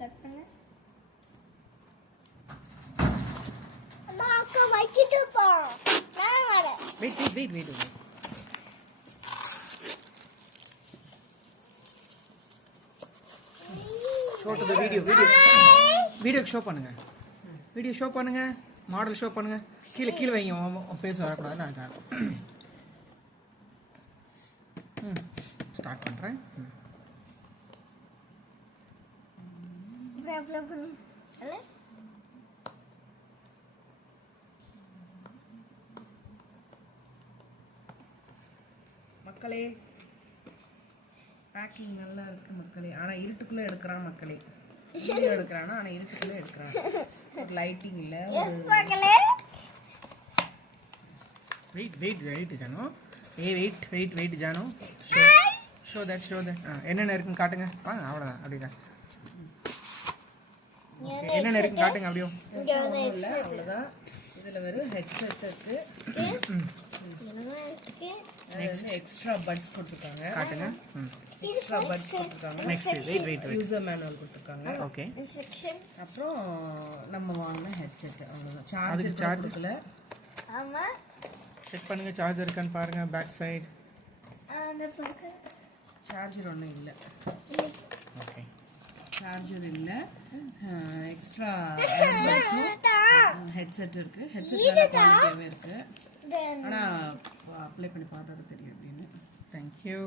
Cut பண்ண அம்மா அக்கா வைக்கிட்டு போ நான் வரேன் wait show to the video show பண்ணுங்க மாடல் ஷோ பண்ணுங்க கீழே வைங்க பேச வரக்கூடாது நான் ஸ்டார்ட் பண்றேன் மக்களே பேக்கிங் நல்லா இருக்கு மக்களே. ஆனா இருட்டுக்குள்ள எடுக்கிறான் மக்களே. வீடியோ எடுக்கிறானா ஆனா இருட்டுக்குள்ள எடுக்கிறான். ஒரு லைட்டிங் இல்ல. மக்களே wait Janu wait Janu show that என்னென்ன இருக்குன்னு காட்டுங்க வாங்க அவ்வளவுதான் அப்படிதான் என்னென்ன இருக்குன்னு காட்டுங்க அப்படியே இல்ல அவ்வளவுதான். இதுல வெறும் ஹெட்செட் இருக்கு. நெக்ஸ்ட் எக்ஸ்ட்ரா பட்ஸ் கொடுத்திருக்காங்க. காட்டுங்க எக்ஸ்ட்ரா பட்ஸ் கொடுத்திருக்காங்க. நெக்ஸ்ட் வெயிட் யூசர் மேனுவல் கொடுத்திருக்காங்க. ஓகே அப்புறம் நம்ம வாங்கின ஹெட்செட் அவ்வளவுதான். அதுக்கு சார்ஜர் கொடுக்கல. ஆமா செக் பண்ணுங்க சார்ஜர் இருக்கான்னு பாருங்க பேக் சைடு அந்த பக்கம் சார்ஜர் ஒன்றும் இல்லை. ஓகே சார்ஜர் இல்லை. எக்ஸ்ட்ரா ஹெட்செட் இருக்கு. ஹெட்செட் நல்ல குவாலிட்டியாகவே இருக்கு. ஆனால் அப்ளை பண்ணி பார்த்தா தெரியும் அப்படின்னு. தேங்க்யூ.